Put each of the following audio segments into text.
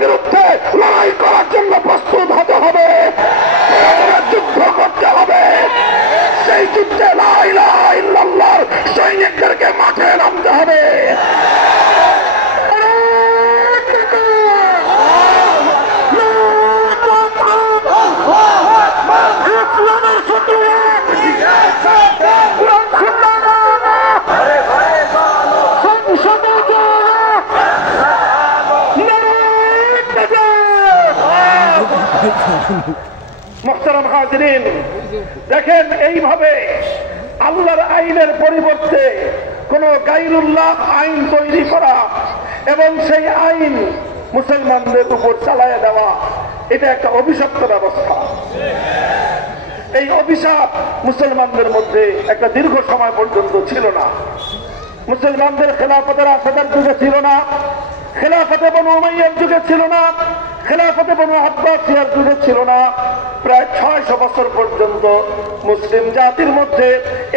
বিরুদ্ধে লড়াই করার জন্য প্রস্তুত হতে হবে, যুদ্ধ করতে হবে। সেই যুদ্ধে লা ইলাহা ইল্লাল্লাহর সৈনিকদেরকে মাঠে নামতে হবে। মুহতারাম হাজিরিন, দেখেন এইভাবে আল্লাহর আইনের পরিবর্তে কোন গায়রুল্লাহ আইন তৈরি করা এবং সেই আইন মুসলমানদের উপর চালায়া দেওয়া, এটা একটা অভিশপ্ত ব্যবস্থা। এই অভিশাপ মুসলমানদের মধ্যে একটা দীর্ঘ সময় পর্যন্ত ছিল না। মুসলমানদের খেলাফতের রাশেদার যুগে ছিল না, খেলাফতে বনু উমাইয়ার যুগে ছিল না, খেলাফতে বনু আব্বাসিয়ার যুগে ছিল না। প্রায় 600 বছর পর্যন্ত মুসলিম জাতির মধ্যে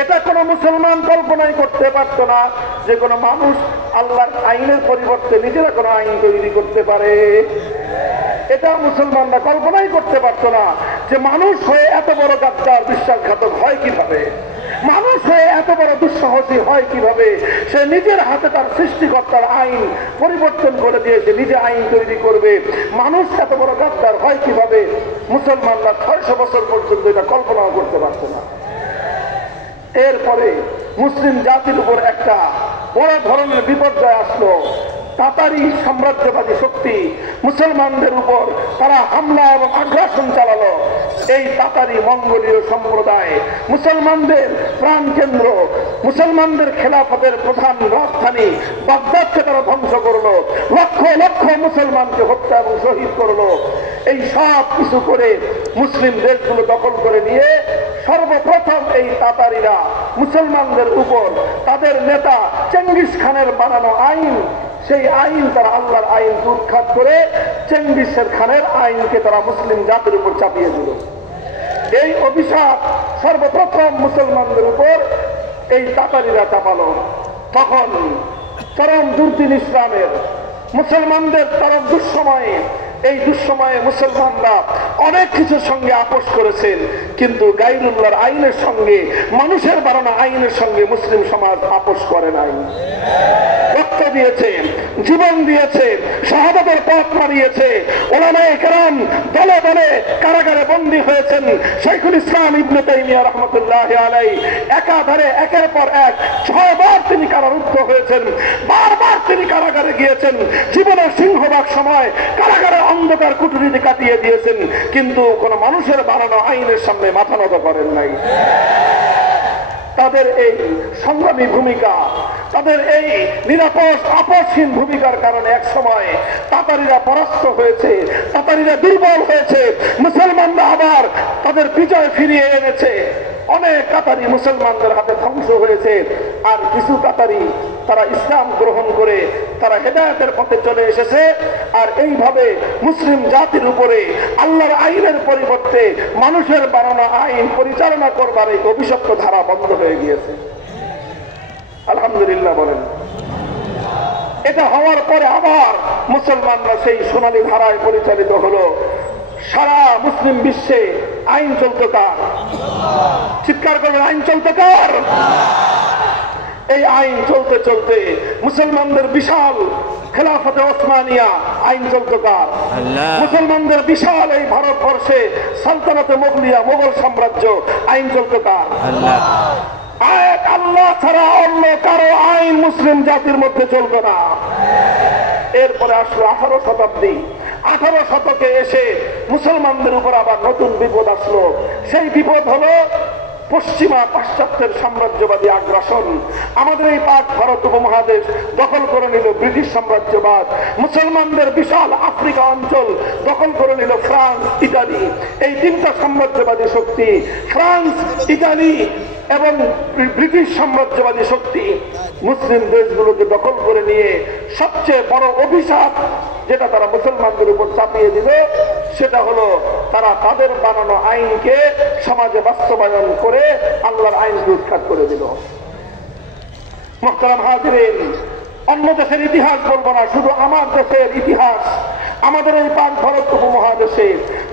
এটা কোনো মুসলমান কল্পনাই করতে পারত না যে কোনো মানুষ আল্লাহর আইনের পরিবর্তে নিজেরা কোনো আইন তৈরি করতে পারে। এটা মুসলমানরা কল্পনাই করতে পারত না যে মানুষ হয়ে এত বড় গাদ্দার বিশ্বাসঘাতক হয় কিভাবে, মানুষ হয়ে এত বড় দুঃসাহসী হয় কিভাবে। সে নিজের হাতে তার সৃষ্টিকর্তার আইন পরিবর্তন করে দিয়েছে, নিজে আইন তৈরি করবে। মানুষ এত বড় গাদ্দার হয় কিভাবে মুসলমানরা 600 বছর পর্যন্ত এটা কল্পনাও করতে পারত না। এরপরে মুসলিম জাতির উপর একটা বড় ধরনের বিপর্যয় আসলো। তাতারি সাম্রাজ্যবাদী শক্তি মুসলমানদের উপর তারা হামলা এবং আগ্রাসন চালালো। এই তাতারি মঙ্গোলীয় সম্প্রদায় মুসলমানদের প্রাণ কেন্দ্র, মুসলমানদের খেলাফতের প্রধান রাজধানী বাগদাদকে তারা ধ্বংস করলো, লক্ষ লক্ষ মুসলমানকে হত্যা এবং শহীদ করলো। এই সব কিছু করে মুসলিম দেশগুলো দখল করে নিয়ে সর্বপ্রথম এই তাতারিরা মুসলমানদের উপর তাদের নেতা চেঙ্গিস খানের বানানো আইন, সেই আইন তারা আল্লাহর আইন উৎখাত করে চেঙ্গিসের খানের আইনকে তারা মুসলিম জাতির উপর চাপিয়ে দিল। এই অভিশাপ সর্বপ্রথম মুসলমানদের উপর এই তাতারিরা চাপালো। তখন চরম দুর্দিন ইসলামের, মুসলমানদের চরম দুঃসময়ে, এই দুঃসময়ে মুসলমানরা অনেক কিছুর সঙ্গে আপোষ করেছেন, কিন্তু গায়রুল্লাহর আইনের সঙ্গে, মানুষের বানানো আইনের সঙ্গে মুসলিম সমাজ আপোষ করে নাই। রক্ত দিয়েছে, জীবন দিয়েছে, শাহাদাতের পথ মারিয়েছে। উলামায়ে কেরাম দলে দলে কারাগারে বন্দী হয়েছেন। শাইখুল ইসলাম ইবনে তাইমিয়া রাহমাতুল্লাহি আলাইহি একাধারে একের পর এক 6 বার তিনি কারারুদ্ধ হয়েছেন। বারবার তিনি কারাগারে গিয়েছেন। জীবনের সিংহভাগ সময় কারাগারে অন্ধকার কুঠুরিতে কাটিয়ে দিয়েছেন, কিন্তু কোন মানুষের বানানো আইনের সামনে মাথা নত করেন নাই। তাদের এই সংগ্রামী ভূমিকা, তাদের এই নিরাপদ আপোষহীন ভূমিকার কারণে এক সময় তাতারিরা পরাস্ত হয়েছে, তাতারিরা দুর্বল হয়েছে। মুসলমানরা আবার তাদের বিজয় ফিরিয়ে এনেছে। অনেক তাতারি মুসলমানদের হাতে ধ্বংস হয়েছে, আর কিছু তাতারি তারা ইসলাম গ্রহণ করে তারা হেদায়েতের পথে চলে এসেছে। আর এইভাবে মুসলিম জাতির উপরে আল্লাহর আইনের পরিবর্তে মানুষের বানানো আইন পরিচালনা করবার এই অভিশপ্ত ধারা বন্ধ হয়ে গিয়েছে। আলহামদুলিল্লাহ বলেন। এটা হওয়ার পরে আবার মুসলমানরা সেই সোনালী ধারায় পরিচালিত হলো। সারা মুসলিম বিশ্বে আইন চলতে কার? চিৎকার করবেন, আইন চলতে কার? এই আইন চলতে চলতে মুসলমানদের বিশাল খেলাফতে ওসমানিয়া আইন চলতে কার? মুসলমানদের বিশাল এই ভারতবর্ষে সালতানাতে মুগলিয়া মোগল সাম্রাজ্য আইন চলতে কার? এক আল্লাহ ছাড়া অন্য কারো আইন মুসলিম জাতির মধ্যে চলবে না। এরপরে আসলো 18 শতাব্দী। 18 শতকে এসে মুসলমানদের উপর আবার নতুন বিপদ আসলো। সেই বিপদ হলো পশ্চিমা পাশ্চাত্যের সাম্রাজ্যবাদী আগ্রাসন। আমাদের এই পাক ভারত উপমহাদেশ দখল করে নিল ব্রিটিশ সাম্রাজ্যবাদ। মুসলমানদের বিশাল আফ্রিকা অঞ্চল দখল করে নিল ফ্রান্স, ইতালি। এই 3টা সাম্রাজ্যবাদী শক্তি, ফ্রান্স, ইতালি এবং ব্রিটিশ সাম্রাজ্যবাদী শক্তি মুসলিম দেশগুলোকে দখল করে নিয়ে সবচেয়ে বড় অভিশাপ যেটা তারা মুসলমানদের উপর চাপিয়ে দিল, সেটা হলো তারা তাদের বানানো আইনকে সমাজে বাস্তবায়ন করে আল্লাহর আইনকে উৎখাত করে দিল। মুহতারাম হাজিরিন, অন্য দেশের ইতিহাস বলবো না, শুধু আমার দেশের ইতিহাস আমাদের এই পাক ভারত উপমহাদেশে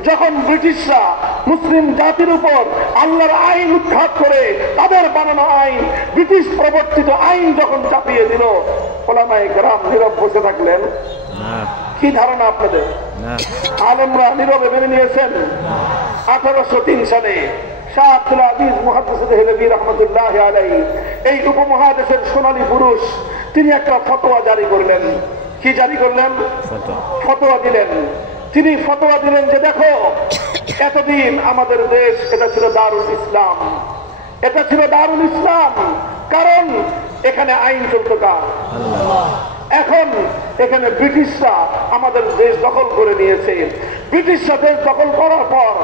যখন ব্রিটিশরা মুসলিম জাতির উপর আল্লাহর আইন উৎখাত করে তাদের বানানো আইন, ব্রিটিশ প্রবর্তিত আইন যখন চাপিয়ে দিল, ওলামায়ে কেরাম নীরব বসে থাকলেন? কি ধারণা আপনাদের? আলেমরা নীরবে মেনে নিয়েছেন? 1803 সালে শাহ আব্দুল আজিজ মুহাদ্দিস দেহলভী রহমতুল্লাহ আলাইহি এই উপমহাদেশের সোনালী পুরুষ, তিনি একটা ফতোয়া জারি করলেন। কি জারি করলেন? ফতোয়া দিলেন। তিনি ফতোয়া দিলেন যে দেখো, এতদিন আমাদের দেশ এটা ছিল দারুল ইসলাম, এটা ছিল দারুল ইসলাম, কারণ এখানে আইন চলত কার? এখন এখানে ব্রিটিশরা আমাদের দেশ দখল করে নিয়েছে। ব্রিটিশরা দেশ দখল করার পর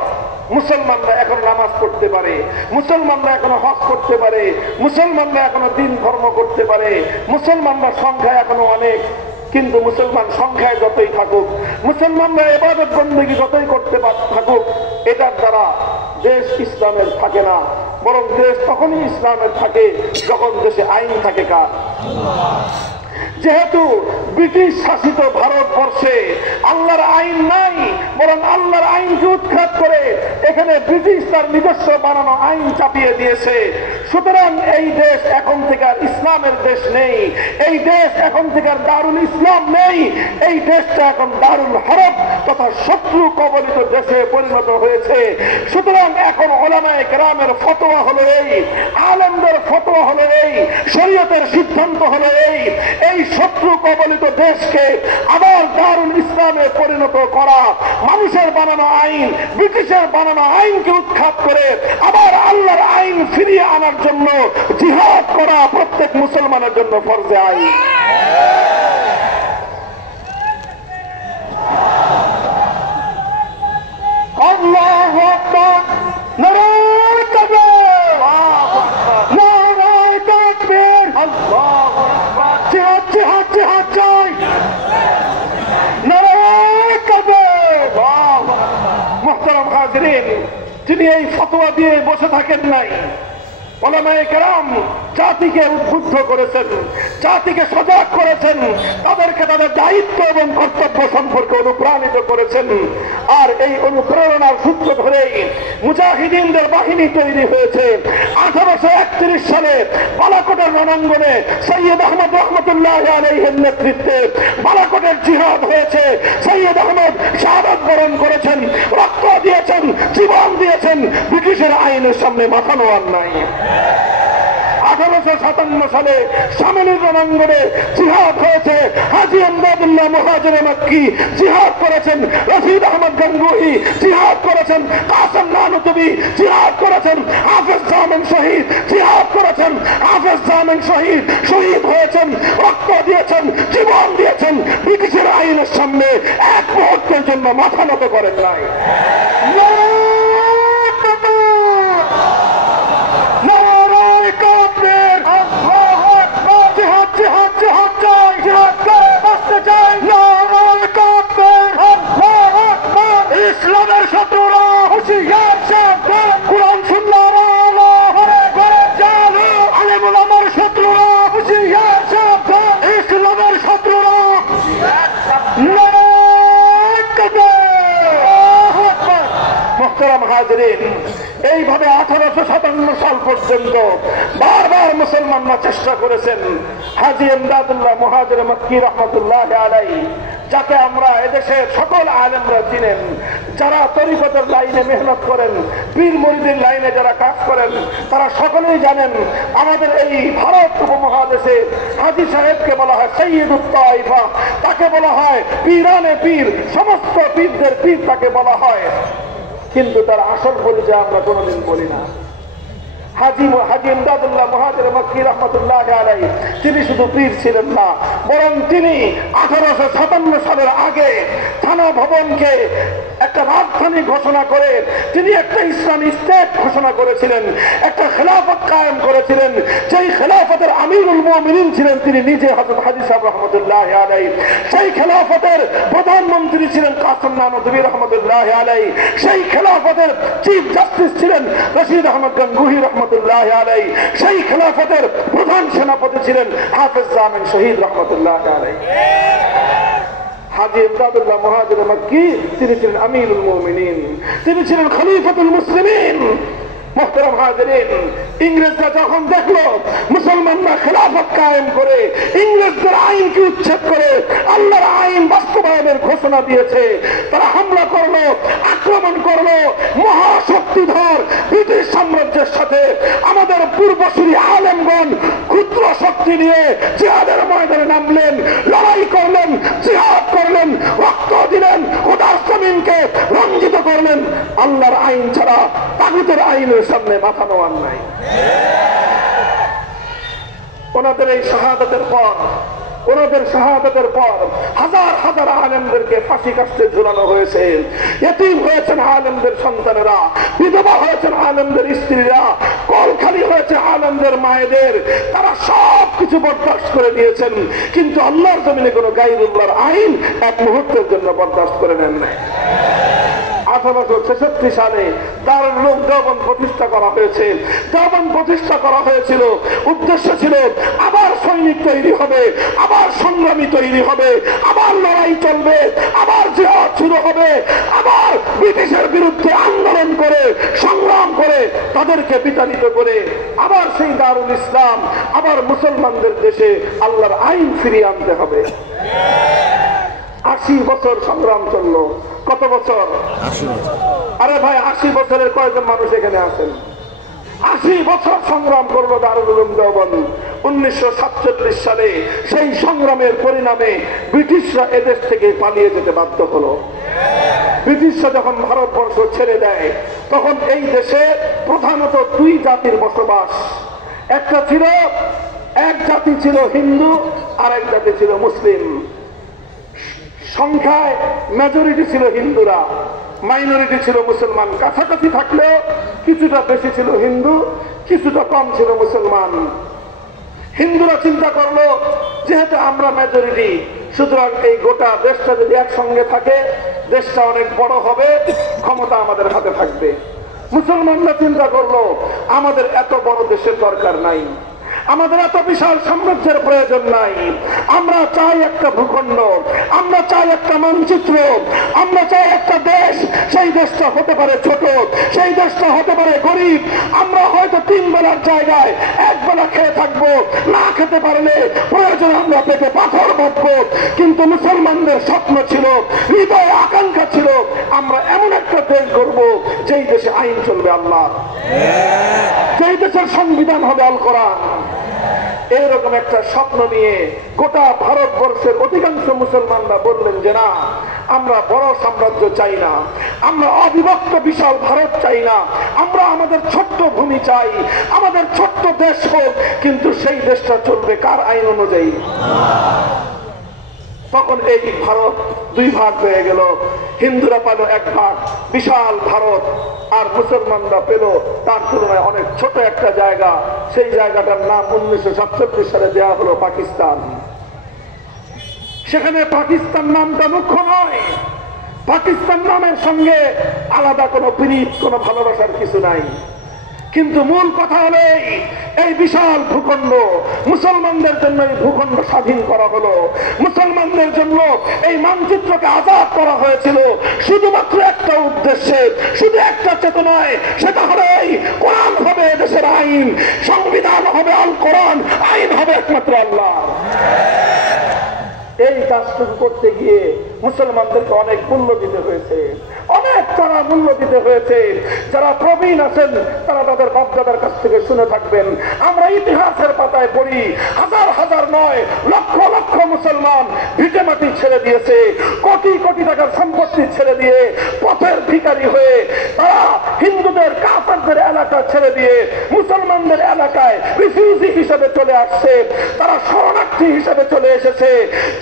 মুসলমানরা এখন নামাজ পড়তে পারে, মুসলমানরা এখনো হজ করতে পারে, মুসলমানরা এখনো দিন ধর্ম করতে পারে, মুসলমানরা সংখ্যায় এখনো অনেক, কিন্তু মুসলমান সংখ্যায় যতই থাকুক, মুসলমানরা ইবাদত বন্দেগী যতই করতে থাকুক, এটার দ্বারা দেশ ইসলামের থাকে না, বরং দেশ তখনই ইসলামের থাকে যখন দেশে আইন থাকে কার? যেহেতু ব্রিটিশ শাসিত ভারতবর্ষে আল্লাহর আইন নাই, বরং আল্লাহর আইনকে উৎখাত করে এখানে ব্রিটিশ তার নিজস্ব বানানো আইন চাপিয়ে দিয়েছে। সুতরাং এই দেশ এখন থেকে আর ইসলামের দেশ নেই, এই দেশ এখন থেকে আর দারুল ইসলাম নেই, এই দেশটা এখন দারুল হরব তথা শত্রু কবলিত দেশে পরিণত হয়েছে। সুতরাং এখন উলামায়ে কেরামের ফতোয়া হলো এই, আলেমদের ফতোয়া হলো এই, শরীয়তের সিদ্ধান্ত হলো এই শত্রু কবলিত দেশকে আবার দারুল ইসলামে পরিণত করা, মানুষের বানানো আইন, ব্রিটিশের বানানো আইনকে উৎখাত করে আবার আল্লাহর আইন ফিরিয়ে আনার জন্য জিহাদ করা প্রত্যেক মুসলমানের জন্য ফরজে আইন। আল্লাহু আকবার, নারায়ে তাকবীর, নারায়ে তাকবীর, আল্লাহু আকবার, জিহাদ জিহাদ জিহাদ চাই, নারায়ে তাকবীর। মুহতারাম হাজিরিন, তিনি এই ফতোয়া দিয়ে বসে থাকেন নাই। উলামায়ে কেরাম জাতিকে উদ্বুদ্ধ করেছেন, জাতিকে সজাগ করেছেন, তাদেরকে তাদের দায়িত্ব এবং কর্তব্য সম্পর্কে অনুপ্রাণিত করেছেন। আর এই অনুপ্রেরণার সূত্র ধরেই মুজাহিদিনদের বাহিনী তৈরি হয়েছে। 1831 সালে বালাকোটের রণাঙ্গনে সৈয়দ আহমদ রহমতুল্লাহ আলাইহির নেতৃত্বে বালাকোটের জিহাদ হয়েছে। সৈয়দ আহমদ শাহাদাত বরণ করেছেন, রক্ত দিয়েছেন, জীবন দিয়েছেন, ব্রিটিশের আইনের সামনে মাথা নোয়ার নাই। 1857 সালে শামলীর রণাঙ্গনে জিহাদ হয়েছে। হাজী আমদাদুল্লাহ মুহাজির মক্কি জিহাদ করেছেন, রশিদ আহমদ গঙ্গুহি জিহাদ করেছেন, কাসেম নানুতুবি জিহাদ করেছেন, হাফেজ জামিন শহীদ জিহাদ করেছেন, হাফেজ জামিন শহীদ শহীদ হয়েছেন, রক্ত দিয়েছেন, জীবন দিয়েছেন, ব্রিটিশের আইনের সামনে এক মুহূর্তের জন্য মাথা নত করেন নাই। ইসলামের শত্রুরা হুঁশিয়ার সাবধান, কুরআন সুন্নাহর আলো ঘরে ঘরে চালু, আলেম ওলামার শত্রুরা হুঁশিয়ার সাবধান, ইসলামের শত্রুরা হুঁশিয়ার সাবধান। মুহতারাম হাজিরিন, এইভাবে 1857 সাল পর্যন্ত বারবার মুসলমানরা চেষ্টা করেছেন। হাজী ইমদাদুল্লাহ মুহাজির মক্কি রহমতুল্লাহ আলাইহি, যাকে আমরা এদেশের সকল আলেমরা চিনেন, যারা তরিকতের লাইনে মেহনত করেন, পীর মুরিদের লাইনে যারা কাজ করেন, তারা সকলেই জানেন আমাদের এই ভারত উপমহাদেশে হাজী সাহেবকে বলা হয় সৈয়দুত তায়েফা, তাকে বলা হয় পীরানে পীর, সমস্ত পীরদের পীর তাকে বলা হয়। কিন্তু তার আসল পরিচয় আমরা কোনোদিন বলি না। হাজী ইমদাদুল্লাহ মুহাজির মক্কি রহমতুল্লাহ আলাইহি, তিনি শুধু পীর ছিলেন না, বরং তিনি 1857 সালের আগে থানা ভবনকে একটা রাজধানী ঘোষণা করে তিনি একটা ইসলামী স্টেট ঘোষণা করেছিলেন, একটা খেলাফত কায়েম করেছিলেন। যেই খেলাফতের আমিরুল মুমিনিন ছিলেন তিনি নিজে হযরত হাজী সাহেব রহমতুল্লাহ আলাইহি, সেই খেলাফতের প্রধানমন্ত্রী ছিলেন কাসেম নানুতুবি রহমতুল্লাহ আলাইহি, সেই খেলাফতের চিফ জাস্টিস ছিলেন রশিদ আহমদ গঙ্গুহি রহমতুল্লাহ আলাইহি, সেই খেলাফতের প্রধান সেনাপতি ছিলেন হাফেজ জামিন শহীদ রহমতুল্লাহ আলাইহি। হাজী ইমদাদুল্লাহ মুহাজির মক্কি, তিনি ছিলেন আমিরুল মুমিনিন, তিনি ছিলেন খলিফাতুল মুসলিমিন। মুহতারাম হাজিরিন, ইংরেজরা যখন দেখলো মুসলমানরা খেলাফত কায়েম করে ইংরেজদের আইনকে উচ্ছেদ করে আল্লাহর আইন বাস্তবায়নের ঘোষণা দিয়েছে, তারা হামলা করলো, আক্রমণ করলো। মহাশক্তিধর ব্রিটিশ সাম্রাজ্যের সাথে আমাদের পূর্বসূরি আলেমগণ ক্ষুদ্র শক্তি নিয়ে জিহাদের ময়দানে নামলেন, লড়াই করলেন, জিহাদ করলেন, রক্ত দিলেন, খোদার জমিনকে রঞ্জিত করলেন। আল্লাহর আইন ছাড়া তাগুতের আইনের সামনে মাথা নোয়ান নাই। ওনাদের এই শাহাদাতের পর হাজার হাজার আলেমদেরকে ফাঁসি কাস্টে ঝুলানো হয়েছে। এতিম হয়েছেন আলেমদের সন্তানেরা, বিধবা হয়েছেন আলেমদের স্ত্রীরা, কলখালি হয়েছে আলেমদের মায়েদের। তারা সব কিছু বরদাস্ত করে দিয়েছেন, কিন্তু আল্লাহর জমিনে কোনো গায়রুল্লাহর আইন এক মুহূর্তের জন্য বরদাস্ত করে নেন নাই। 1866 সালে দারুল উলুম দেওবন্দ প্রতিষ্ঠা করা হয়েছে। দেওবন্দ প্রতিষ্ঠা করা হয়েছিল, উদ্দেশ্য ছিল আবার সৈনিক তৈরি হবে, আবার সংগ্রামী তৈরি হবে, আবার লড়াই চলবে, আবার জিহাদ শুরু হবে, আবার ব্রিটিশের বিরুদ্ধে আন্দোলন করে সংগ্রাম করে তাদেরকে বিতাড়িত করে আবার সেই দারুল ইসলাম, আবার মুসলমানদের দেশে আল্লাহর আইন ফিরিয়ে আনতে হবে। 80 বছর সংগ্রাম চললো। কত বছর? আরে ভাই, 80 বছরের কয়েকজন মানুষ এখানে আছেন? 80 বছর সংগ্রাম করলো দারুল উলুম দেওবন্দ। 1947 সালে সেই সংগ্রামের পরিণামে ব্রিটিশরা এদেশ থেকে পালিয়ে যেতে বাধ্য হলো। ব্রিটিশরা যখন ভারতবর্ষ ছেড়ে দেয়, তখন এই দেশে প্রধানত 2 জাতির বসবাস। এক জাতি ছিল হিন্দু, আর এক জাতি ছিল মুসলিম। সংখ্যায় মেজরিটি ছিল হিন্দুরা, মাইনরিটি ছিল মুসলমান। কাছাকাছি থাকলেও কিছুটা বেশি ছিল হিন্দু, কিছুটা কম ছিল মুসলমান। হিন্দুরা চিন্তা করলো, যেহেতু আমরা মেজরিটি, সুতরাং এই গোটা দেশটা যদি একসঙ্গে থাকে, দেশটা অনেক বড় হবে, ক্ষমতা আমাদের হাতে থাকবে। মুসলমানরা চিন্তা করলো, আমাদের এত বড় দেশের দরকার নাই, আমাদের এত বিশাল সাম্রাজ্যের প্রয়োজন নাই। আমরা চাই একটা ভূখণ্ড, আমরা চাই একটা মানচিত্র, আমরা চাই একটা দেশ। সেই দেশটা হতে পারে ছোট, সেই দেশটা হতে পারে গরিব। আমরা হয়তো 3 বেলার জায়গায় 1 বেলা খেয়ে থাকবো, না খেতে পারলে প্রয়োজন আমরা পেটে পাথর বাঁধবো। কিন্তু মুসলমানদের স্বপ্ন ছিল, হৃদয়ে আকাঙ্ক্ষা ছিল, আমরা এমন একটা দেশ গড়ব যেই দেশে আইন চলবে আল্লাহ, যেই দেশের সংবিধান হবে আল কোরআন। এইরকম একটা স্বপ্ন নিয়ে গোটা ভারতবর্ষের অধিকাংশ মুসলমানরা বললেন যে না, আমরা বড় সাম্রাজ্য চাই না, আমরা অবিভক্ত বিশাল ভারত চাই না, আমরা আমাদের ছোট্ট ভূমি চাই, আমাদের ছোট্ট দেশ হোক, কিন্তু সেই দেশটা চলবে কার আইন অনুযায়ী। তখন এই ভারত 2 ভাগ হয়ে গেল। হিন্দুরা পেল 1 ভাগ, বিশাল ভারত, আর মুসলমানরা পেল তার তুলনায় অনেক ছোট একটা জায়গা। সেই জায়গাটার নাম 1947 সালে দেওয়া হলো পাকিস্তান। সেখানে পাকিস্তান নামটা মুখ্য নয়, পাকিস্তান নামের সঙ্গে আলাদা কোনো প্রীতি, কোনো ভালোবাসার কিছু নাই। কিন্তু মূল কথা হলো এই বিশাল ভূখণ্ড, মুসলমানদের জন্য এই ভূখণ্ড স্বাধীন করা হলো, মুসলমানদের জন্য এই মানচিত্রকে আজাদ করা হয়েছিল শুধুমাত্র একটা উদ্দেশ্যে, শুধু একটা চেতনায়। সেটা হলো এই কোরআন হবে দেশের আইন, সংবিধান হবে আল কোরআন, আইন হবে একমাত্র আল্লাহ। এই কাজটুকু করতে গিয়ে মুসলমানদেরকে অনেক মূল্য দিতে হয়েছে, অনেক তারা মূল্য দিতে হয়েছে। যারা প্রবীণ আছেন তারা তাদের বাপদাদার কাছ থেকে শুনে থাকবেন। আমরা ইতিহাসের পাতায় পড়ি, হাজার হাজার নয়, লক্ষ লক্ষ মুসলমান ভিটে মাটি ছেড়ে দিয়েছে, কোটি কোটি টাকার সম্পত্তি ছেড়ে দিয়ে পথের ভিখারি হয়ে তারা হিন্দুদের কাফেরদের এলাকা ছেড়ে দিয়ে মুসলমানদের এলাকায় রিফিউজি হিসেবে চলে আসছে। তারা শরণার্থী হিসেবে চলে এসেছে,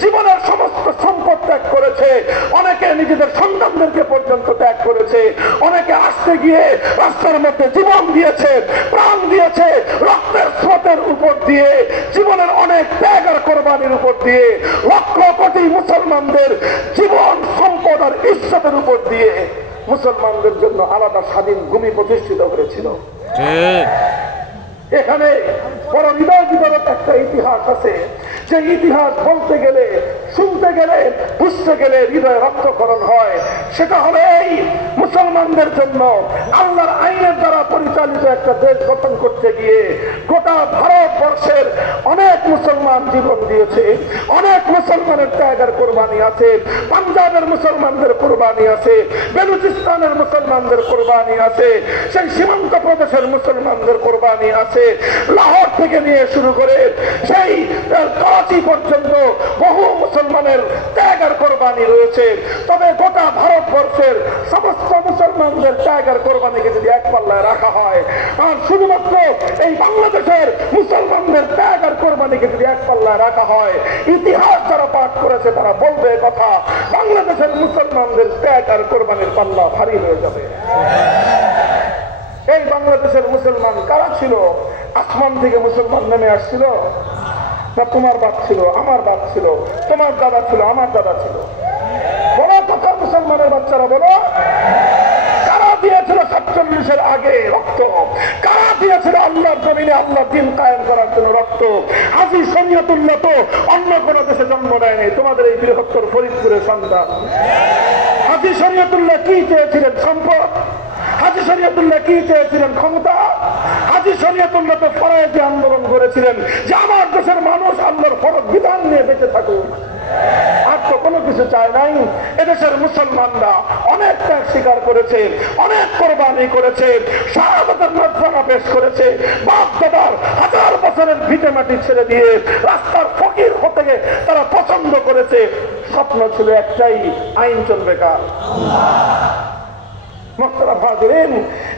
জীবনের সমস্ত সম্পদ ত্যাগ করেছে, অনেকে নিজেদের সন্তানদেরকে পর্যন্ত ত্যাগ করেছে, অনেকে আসতে গিয়ে রাস্তার মধ্যে জীবন দিয়েছে, প্রাণ দিয়েছে, রক্তের স্রোতের উপর দিয়ে, জীবনের অনেক ত্যাগ আর কোরবানির উপর দিয়ে, লক্ষ কোটি মুসলমানদের জীবন সম্পদ আর ইজ্জতের উপর দিয়ে মুসলমানদের জন্য আলাদা স্বাধীন ভূমি প্রতিষ্ঠিত হয়েছিল। এখানে বড় হৃদয় বিদারক একটা ইতিহাস আছে, যে ইতিহাস বলতে গেলে শুনতে বুঝতে গেলে হৃদয় রক্তক্ষরণ হয়। সেটা হলো এই মুসলমানদের জন্য আল্লাহর আইনের দ্বারা পরিচালিত একটা দেশ গঠন করতে গিয়ে গোটা ভারতবর্ষের অনেক মুসলমান জীবন দিয়েছে, অনেক মুসলমানের ত্যাগের কোরবানি আছে, পাঞ্জাবের মুসলমানদের কোরবানি আছে, বেলুচিস্তানের মুসলমানদের কোরবানি আছে, সেই সীমান্ত প্রদেশের মুসলমানদের কোরবানি আছে, লাহোর থেকে নিয়ে শুরু করে সেই করাচি পর্যন্ত বহু মুসলমানের ত্যাগের কোরবানি রয়েছে। তবে গোটা ভারতবর্ষের সমস্ত মুসলমানদের ত্যাগের কোরবানিকে যদি এক পাল্লায় রাখা হয়, আর শুধুমাত্র এই বাংলাদেশের মুসলমানদের ত্যাগের কোরবানিকে যদি এক পাল্লায় রাখা হয়, ইতিহাস যারা পাঠ করেছে তারা বলবে কথা, বাংলাদেশের মুসলমানদের ত্যাগ আর কোরবানির পাল্লা ভারী হয়ে যাবে। এই বাংলাদেশের মুসলমান কারা ছিল? আসমান থেকে মুসলমান নেমে আসছিল? না তোমার বাপ ছিল, আমার বাপ ছিল, তোমার দাদা ছিল, আমার দাদা ছিল? বলো কথা মুসলমানের বাচ্চারা, বলো কারা দিয়েছিল 47-এর আগে রক্ত? কারা দিয়েছিল আল্লাহর জমিনে আল্লাহ দিন কায়েম করার জন্য রক্ত? হাজী শরীয়তুল্লাহ তো অন্য কোন দেশে জন্ম নেয় নাই, তোমাদের এই বৃহত্তর ফরিদপুরের সন্তান। হাজী শরীয়তুল্লাহ কি চেয়েছিলেন? সম্পদ। হাজী শরীয়তুল্লাহ কি চেয়েছিলেন? ক্ষমতা। হাজী শরীয়তুল্লাহ তো ফরজি আন্দোলন করেছিলেন যে আমার দেশের মানুষ আল্লাহর ফরজ বিধান নিয়ে বেঁচে থাকুক, আর তো কোনো কিছু চায় নাই। এদেশের মুসলমানরা অনেক ত্যাগ স্বীকার করেছে, অনেক কোরবানি করেছে, শাহাদাতের নজরানা পেশ করেছে, বাপ দাদার 1000 বছরের ভিটে মাটি ছেড়ে দিয়ে রাস্তার ফকির হতে তারা পছন্দ করেছে। স্বপ্ন ছিল একটাই, আইন চলবে কার?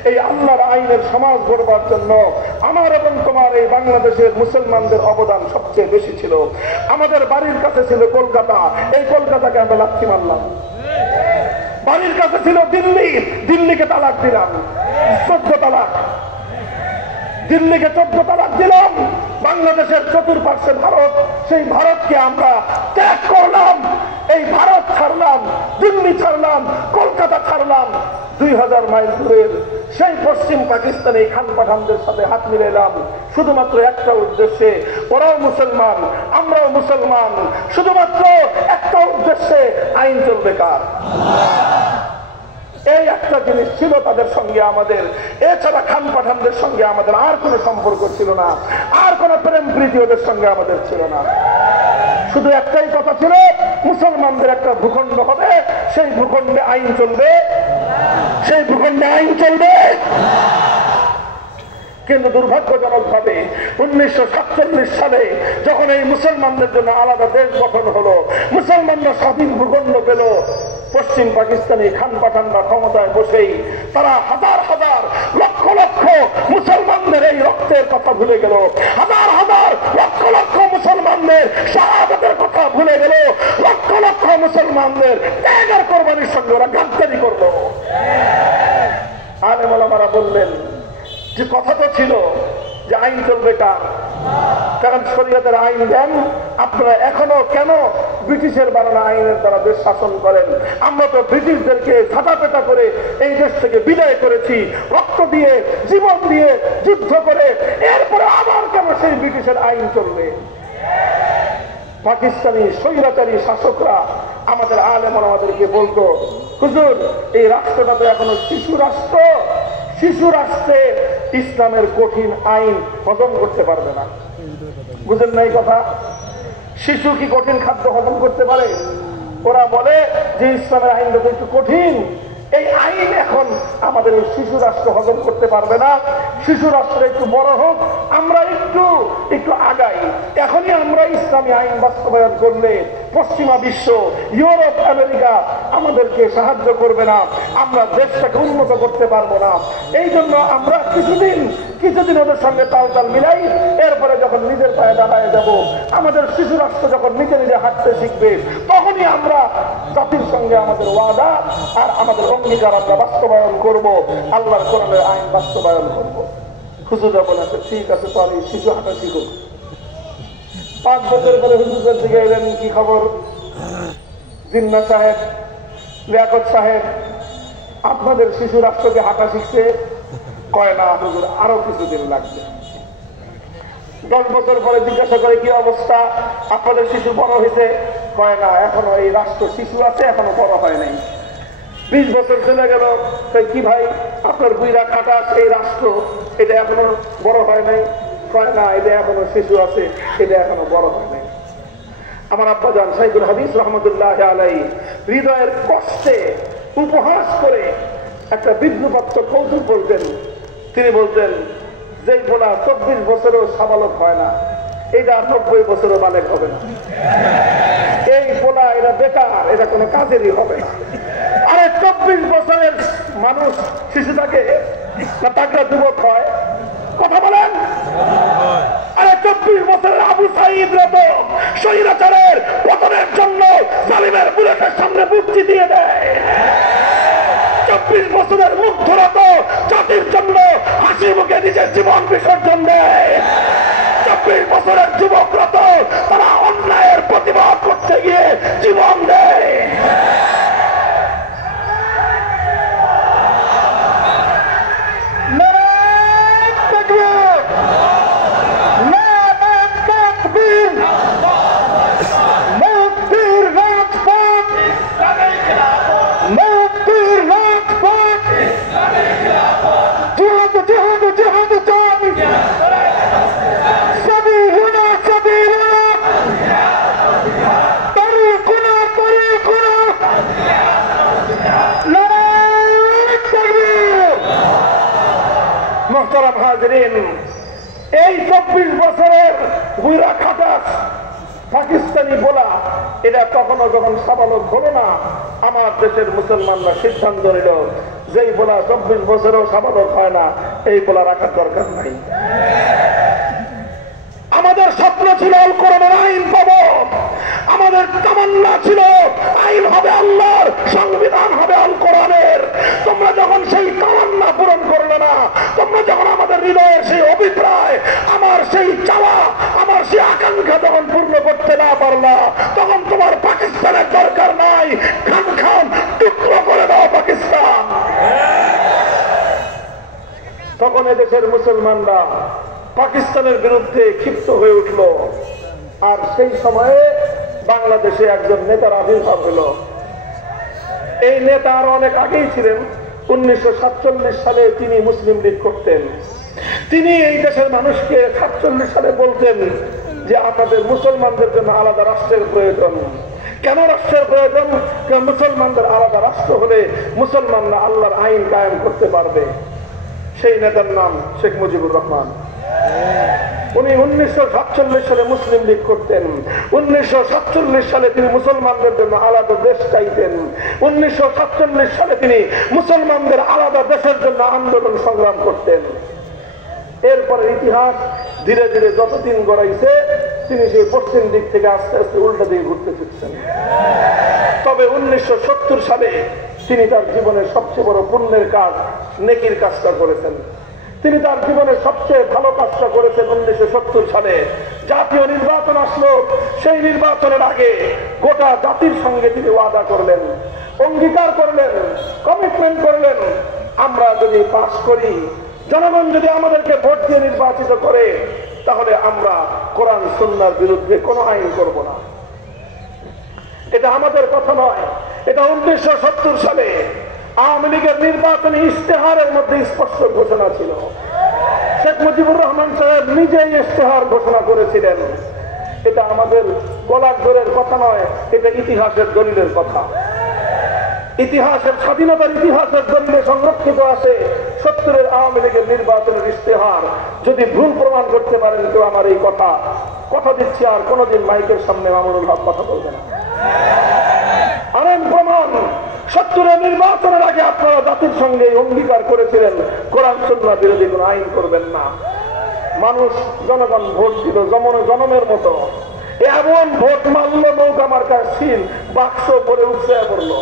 এই আল্লাহর আইনের সমাজ গড়বার জন্য আমার এবং তোমার এই বাংলাদেশের মুসলমানদের অবদান সবচেয়ে বেশি ছিল। আমাদের বাড়ির কাছে ছিল কলকাতা, এই কলকাতাকে আমরা লাথি মারলাম। বাড়ির কাছে ছিল দিল্লি, দিল্লিকে তালাক দিলাম, 14 তালাক। দিল্লিকে 14 তালাক দিলাম। বাংলাদেশের চতুর্পার্শ্বে ভারত, সেই ভারতকে আমরা ত্যাগ করলাম। এই ভারত ছাড়লাম, দিল্লি ছাড়লাম, কলকাতা ছাড়লাম, 2000 মাইল দূরের সেই পশ্চিম পাকিস্তানে খান পাঠানদের সাথে হাত মিলাইলাম শুধুমাত্র একটা উদ্দেশ্যে, ওরাও মুসলমান আমরাও মুসলমান, শুধুমাত্র একটা উদ্দেশ্যে, আইন চলবে কার? এই একটা জিনিস ছিল তাদের সঙ্গে আমাদের। এছাড়া খান পাঠানদের সঙ্গে আমাদের আর কোনো সম্পর্ক ছিল না, আর কোনো প্রেম প্রীতি ওদের সঙ্গে আমাদের ছিল না। শুধু একটাই কথা ছিল, মুসলমানদের একটা ভূখণ্ড হবে, সেই ভূখণ্ডে আইন চলবে, সেই ভূখণ্ডে আইন চলবে। কিন্তু দুর্ভাগ্যজনক ভাবে 1947 সালে যখন এই মুসলমানদের জন্য আলাদা দেশ গঠন হলো, মুসলমানরা স্বাধীন ভূখণ্ড পেল, পশ্চিম পাকিস্তানি খান পাঠানরা ক্ষমতায় বসেই তারা হাজার হাজার লক্ষ লক্ষ মুসলমানদের এই রক্তের কথা ভুলে গেল, হাজার হাজার লক্ষ লক্ষ মুসলমানদের শাহাদাতের কথা ভুলে গেল, লক্ষ লক্ষ মুসলমানদের ত্যাগের কোরবানির সঙ্গে ওরা গাদ্দারি করলো। আলেম ওলামারা বললেন যে কথা তো ছিল যে আইন চলবে কার? কারণ শরীয়তের আইন দেন আপনারা, এখনো কেন ব্রিটিশের বানানো আইনের দ্বারা দেশ শাসন করেন? আমরা তো ব্রিটিশদেরকে ঝাঁটাপেটা করে এই দেশ থেকে বিদায় করেছি, রক্ত দিয়ে, জীবন দিয়ে, যুদ্ধ করে, এরপরে আবার কেন সেই ব্রিটিশের আইন চলবে? পাকিস্তানি স্বৈরাচারী শাসকরা আমাদের আলেম আমাদেরকে বলতো, হুজুর এই রাষ্ট্রটা তো এখনো শিশু রাষ্ট্র, শিশু রাষ্ট্রে ইসলামের কঠিন আইন হজম করতে পারবে না। বুঝেন না এই কথা? শিশু কি কঠিন খাদ্য হজম করতে পারে? ওরা বলে যে ইসলামের আইনটা তো একটু কঠিন, এই আইন এখন আমাদের এই শিশু রাষ্ট্র হজম করতে পারবে না। শিশু রাষ্ট্র একটু বড় হোক, আমরা একটু আগাই, এখনই আমরা ইসলামী আইন বাস্তবায়ন করলে পশ্চিমা বিশ্ব, ইউরোপ, আমেরিকা আমাদেরকে সাহায্য করবে না, আমরা দেশটাকে উন্নত করতে পারবো না। এই জন্য আমরা কিছুদিন ওদের সঙ্গে তাল মিলাই, এরপরে যখন নিজের পায়ে দাঁড়ায় যাব, আমাদের শিশু রাষ্ট্র যখন নিজে নিজে হাঁটতে শিখবে, তখনই আমরা জাতির সঙ্গে আমাদের ওয়াদা আর আমাদের অঙ্গীকার আমরা বাস্তবায়ন করব, আল্লাহর কোরআনের আইন বাস্তবায়ন করব। হুজুররা বলেছে ঠিক আছে, তো আমি শিশু হাঁটা শিখুক। 5 বছর পরে হুজুরের দিকে এলেন, কি খবর জিন্না সাহেব, লিয়াকত সাহেব, আপনাদের শিশু রাষ্ট্রকে হাঁটা শিখছে? কয় না হুজুর, আরো কিছুদিন লাগবে। 10 বছর পরে জিজ্ঞাসা করে কি অবস্থা, আপনাদের শিশু বড় হয়েছে? কয় না, এখনো এই রাষ্ট্র শিশু আছে, এখনো বড় হয় নাই। 20 বছর চলে গেল, কি ভাই আপনার বুইরা খাটা এই রাষ্ট্র, এটা এখনো বড় হয় নাই? কয় না, এটা এখনো শিশু আছে, এটা এখনো বড় হয় নাই। আমার আব্বাজান শাইখুল হাদিস রহমতুল্লাহ আলাইহি হৃদয়ের কষ্টে উপহাস করে একটা বিদ্রুপাত্র কৌতুক বলতেন। তিনি বলতেন, যে বলা 24 বছরেও সাবালক হয় না, এটা 90 বছরও বালেক হবে না। এই বলা এরা বেকার, এটা কোনো কাজেরই হবে না। আরে 24 বছরের মানুষ শিশু থাকে না, তাকরা যুবক হয়? কথা বলেন। আরে 24 বছরের আবু সাঈদ তো স্বৈরাচারের পতনের জন্য জালিমের বুলেটের সামনে মুক্তি দিয়ে দেয়। 24 বছরের মুগ্ধরা তো জাতির জন্য হাসি মুখে নিজের জীবন বিসর্জন দেয়। 24 বছরের যুবকরা তো তারা অন্যায়ের প্রতিবাদ করতে গিয়ে জীবন দেয়। এই 24 বছরের বুইরা খাটাস পাকিস্তানি বলা এটা কখনো যখন সাবালক হলো না, আমার দেশের মুসলমানরা সিদ্ধান্ত নিল যেই বলা 24 বছরেও সাবালক হয় না, এই বলা রাখার দরকার নাই। আমাদের স্বপ্ন ছিল আল কোরআনের আইন পাবো, আমাদের তামান্না ছিল আইন হবে আল্লাহর, সংবিধান হবে আল কোরআনের। তোমরা যখন সেই তামান্না পূরণ করলে না, তোমরা যখন আমাদের হৃদয়ের সেই অভিপ্রায়, আমার সেই চাওয়া, আমার সেই আকাঙ্ক্ষা যখন পূর্ণ করতে না পারলা, তখন তোমার পাকিস্তানের দরকার নাই। খান খান টুকরো করে দাও পাকিস্তান। তখন এদেশের মুসলমানরা পাকিস্তানের বিরুদ্ধে ক্ষিপ্ত হয়ে উঠল। আর সেই সময়ে বাংলাদেশে একজন নেতার আবির্ভাব হলো। এই নেতা আরো অনেক আগেই ছিলেন। 1947 সালে তিনি মুসলিম লীগ করতেন। তিনি এই দেশের মানুষকে 47 সালে বলতেন যে আপনাদের মুসলমানদের জন্য আলাদা রাষ্ট্রের প্রয়োজন। কেন রাষ্ট্রের প্রয়োজন? মুসলমানদের আলাদা রাষ্ট্র হলে মুসলমানরা আল্লাহর আইন কায়েম করতে পারবে। সেই নেতার নাম শেখ মুজিবুর রহমান। উনি 1947 সালে মুসলিম লীগ করতেন। 1947 সালে তিনি মুসলমানদের জন্য আলাদা দেশ চাইতেন। 1947 সালে তিনি মুসলমানদের আলাদা দেশের জন্য আন্দোলন সংগ্রাম করতেন। এরপরে ইতিহাস ধীরে ধীরে যতদিন গড়াইছে, তিনি সেই পশ্চিম দিক থেকে আস্তে আস্তে উল্টা দিকে ঘুরতে ফিরছেন। তবে 1970 সালে তিনি তার জীবনের সবচেয়ে বড় পুণ্যের কাজ, নেকির কাজটা করেছেন। তিনি তার জীবনের সবচেয়ে ভালো কাজটা করেছেন 1970 সালে। জাতীয় নির্বাচন আসলো, সেই নির্বাচনের আগে গোটা জাতির সঙ্গে তিনি ওয়াদা করলেন, অঙ্গীকার করলেন, কমিটমেন্ট করলেন, আমরা যদি পাস করি, জনগণ যদি আমাদেরকে ভোট দিয়ে নির্বাচিত করে, তাহলে আমরা কোরআন সুন্নাহর বিরুদ্ধে কোনো আইন করব না। এটা আমাদের কথা নয়, এটা 1970 সালে আওয়ামী লীগের নির্বাচনী ইশতেহারের মধ্যে স্পষ্ট ঘোষণা ছিল। শেখ মুজিবুর রহমান সাহেব নিজেই ইশতেহার ঘোষণা করেছিলেন। এটা আমাদের গলার জোরের কথা নয়, এটা ইতিহাসের দলিলের কথা। ইতিহাসের স্বাধীনতার ইতিহাসের দলিলে সংরক্ষিত আছে 70-এর আওয়ামী লীগের নির্বাচনের ইশতেহার। যদি ভুল প্রমাণ করতে পারেন কেউ আমার এই কথা দিচ্ছি, আর কোনোদিন মাইকের সামনে মামুনুল হক কথা বলবে না। আরেন প্রমাণ, 70-এর নির্বাচনের আগে আপনারা জাতির সঙ্গে অঙ্গীকার করেছিলেন কোরআন সুন্নাহ বিরোধী কোন আইন করবেন না। মানুষ, জনগণ ভোট দিল জনমের মতো। এমন ভোট মারল, নৌকা মার্কার সিল বাক্স পরে উঠছে পড়লো।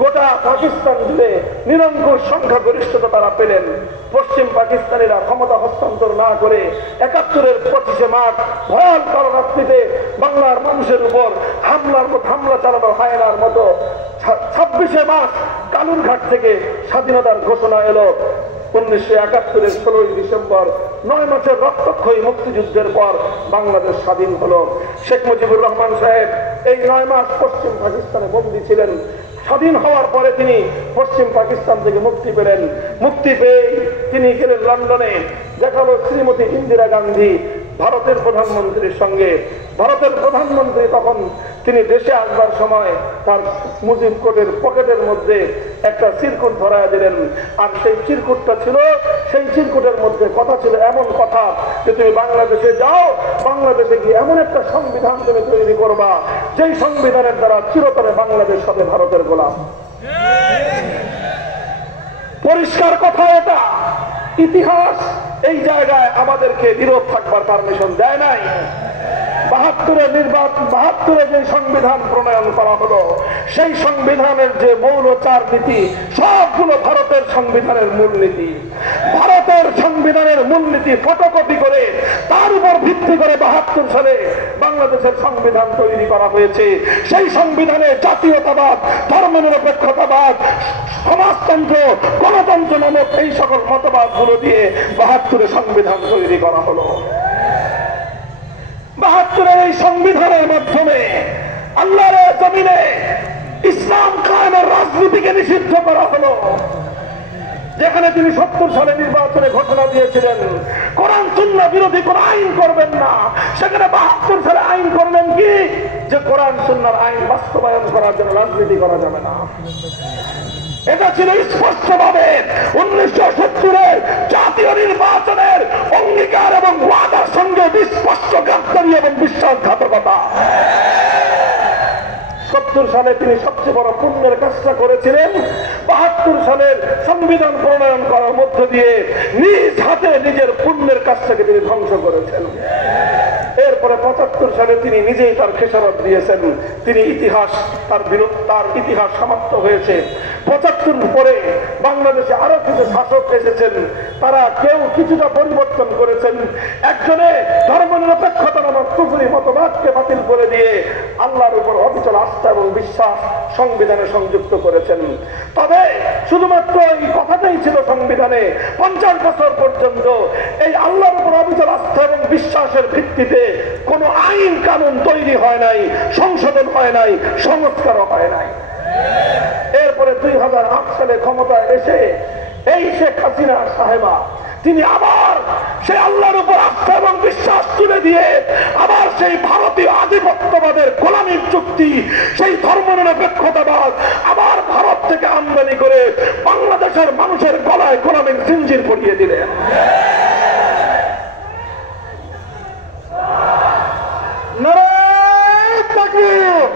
গোটা পাকিস্তান জুড়ে নিরঙ্কুশ সংখ্যাগরিষ্ঠতা তারা পেলেন। পশ্চিম পাকিস্তানিরা ক্ষমতা হস্তান্তর না করে 71-এর 25শে মার্চ ভয়ঙ্কর রাত্রিতে বাংলার মানুষের উপর হামলা চালানো হায়নার মতো 26শে মার্চ কালুরঘাট থেকে স্বাধীনতার ঘোষণা এলো। 1971-এর 16 ডিসেম্বর 9 মাসের রক্তক্ষয়ী মুক্তিযুদ্ধের পর বাংলাদেশ স্বাধীন হলো। শেখ মুজিবুর রহমান সাহেব এই 9 মাস পশ্চিম পাকিস্তানে বন্দী ছিলেন। স্বাধীন হওয়ার পরে তিনি পশ্চিম পাকিস্তান থেকে মুক্তি পেলেন। মুক্তি পেয়ে তিনি গেলেন লন্ডনে, দেখালো শ্রীমতী ইন্দিরা গান্ধী ভারতের প্রধানমন্ত্রীর সঙ্গে। ভারতের প্রধানমন্ত্রী তখন তিনি দেশে আসবার সময় তার মুজিব কোটের পকেটের মধ্যে একটা চিরকুট ধরায় দিলেন। আর সেই চিরকুটটা ছিল, সেই চিরকুটের মধ্যে কথা ছিল, এমন কথা যে তুমি বাংলাদেশে যাও, বাংলাদেশে গিয়ে এমন একটা সংবিধান তুমি তৈরি করবা যেই সংবিধানের দ্বারা চিরতরে বাংলাদেশ হবে ভারতের গোলাম। পরিষ্কার কথা এটা। ইতিহাস এই জায়গায় আমাদেরকে নীরব থাকবার পারমিশন দেয় নাই। 72-এ যে সংবিধান প্রণয়ন করা হলো, সেই সংবিধানের যে মৌল 4 নীতি সবগুলো ভারতের সংবিধানের মূলনীতি। ভারতের সংবিধানের মূলনীতি ফটোকপি করে তার উপর ভিত্তি করে 72 সালে বাংলাদেশের সংবিধান তৈরি করা হয়েছে। সেই সংবিধানে জাতীয়তাবাদ, ধর্মনিরপেক্ষতাবাদ, সমাজতন্ত্র, গণতন্ত্র নামক এই সকল মতবাদগুলো দিয়ে 72-এ সংবিধান তৈরি করা হলো। 72-এর এই সংবিধানের মাধ্যমে আল্লাহর জমিনে ইসলাম কায়েমের রাজনীতিকে নিষিদ্ধ করা হলো। যেখানে তিনি 70 সালে নির্বাচনে ঘোষণা দিয়েছিলেন কোরআন সুন্নাহ বিরোধী কোন আইন করবেন না, সেখানে 72 সালে আইন করলেন কি যে কোরআন সুন্নাহর আইন বাস্তবায়ন করার জন্য রাজনীতি করা যাবে না। এটা ছিল স্পষ্টভাবে 1970-এর জাতীয় নির্বাচনের অঙ্গীকার এবং ওয়াদার সঙ্গে বিস্পষ্ট গাদ্দারি এবং বিশ্বাসঘাতকতা। 70 সালে তিনি সবচেয়ে বড় পুণ্যের কাজটা করেছিলেন। 72 সালের সংবিধান প্রণয়ন করার মধ্য দিয়ে নিজ হাতে নিজের পুণ্যের কাজটাকে তিনি ধ্বংস করেছেন। এরপরে 75 সালে তিনি নিজেই তার খেসারত দিয়েছেন। তিনি ইতিহাস, তার ইতিহাস সমাপ্ত হয়েছে। 75 পরে বাংলাদেশে আরো কিছু শাসক এসেছেন, তারা কেউ কিছুটা পরিবর্তন করেছেন। একজনে ধর্মনিরপেক্ষতা নামক কুফরি মতবাদকে বাতিল করে দিয়ে আল্লাহর উপর অবিচল আস্থা এবং বিশ্বাস সংবিধানে সংযুক্ত করেছেন। তবে শুধুমাত্র এই কথাটাই ছিল সংবিধানে। 50 বছর পর্যন্ত এই আল্লাহর উপর অবিচল আস্থা এবং বিশ্বাসের ভিত্তিতে কোন আইন কানুন তৈরি হয় নাই, সংশোধন হয় নাই, সংস্কারও হয় নাই। এরপরে 2008 সালে ক্ষমতায় এসে এই শেখ হাসিনা সাহেবা তিনি আবার সেই আল্লাহর উপর আস্থা এবং বিশ্বাস তুলে দিয়ে আবার সেই ভারতীয় আধিপত্যবাদের গোলামীর চুক্তি, সেই ধর্মনিরপেক্ষতাবাদ আবার ভারত থেকে আমদানি করে বাংলাদেশের মানুষের গলায় গোলামীর জিঞ্জির পরিয়ে দিলেন। নারায়ে তাকবীর।